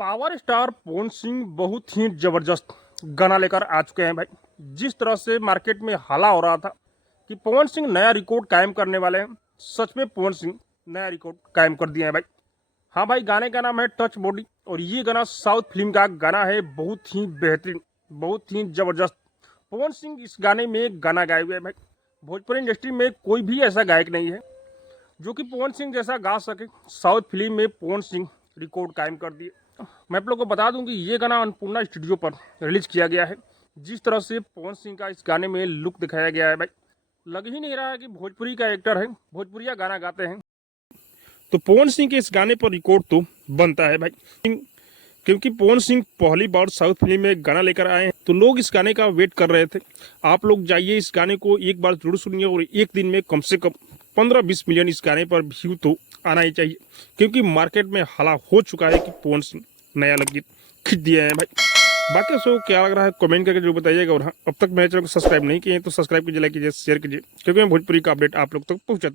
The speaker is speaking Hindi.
पावर स्टार पवन सिंह बहुत ही जबरदस्त गाना लेकर आ चुके हैं भाई। जिस तरह से मार्केट में हल्ला हो रहा था कि पवन सिंह नया रिकॉर्ड कायम करने वाले हैं, सच में पवन सिंह नया रिकॉर्ड कायम कर दिया है भाई। हाँ भाई, गाने का नाम है टच बॉडी और ये गाना साउथ फिल्म का गाना है, बहुत ही बेहतरीन, बहुत ही जबरदस्त। पवन सिंह इस गाने में गाना गाए हुए हैं भाई। भोजपुरी इंडस्ट्री में कोई भी ऐसा गायक नहीं है जो कि पवन सिंह जैसा गा सके। साउथ फिल्म में पवन सिंह रिकॉर्ड कायम कर दिए। मैं आप लोग को बता दूं कि ये गाना अन्नपूर्णा स्टूडियो पर रिलीज किया गया है। जिस तरह से पवन सिंह का इस गाने में लुक दिखाया गया है भाई, लग ही नहीं रहा है कि भोजपुरी का एक्टर है, भोजपुरिया गाना गाते हैं। तो पवन सिंह के इस गाने पर रिकॉर्ड तो बनता है भाई, क्योंकि पवन सिंह पहली बार साउथ फिल्म में गाना लेकर आए हैं तो लोग इस गाने का वेट कर रहे थे। आप लोग जाइए, इस गाने को एक बार जरूर सुनिए और एक दिन में कम से कम 15-20 मिलियन इस गाने पर व्यू तो आना ही चाहिए, क्योंकि मार्केट में हला हो चुका है कि पवन सिंह नया लोकगीत खींच दिए हैं भाई। बाकी सो क्या लग रहा है कमेंट करके जो बताइएगा। और हाँ, अब तक मेरे चैनल को सब्सक्राइब नहीं किए तो सब्सक्राइब कीजिए, लाइक कीजिए, शेयर कीजिए, क्योंकि मैं भोजपुरी का अपडेट आप लोग तक पहुंचाता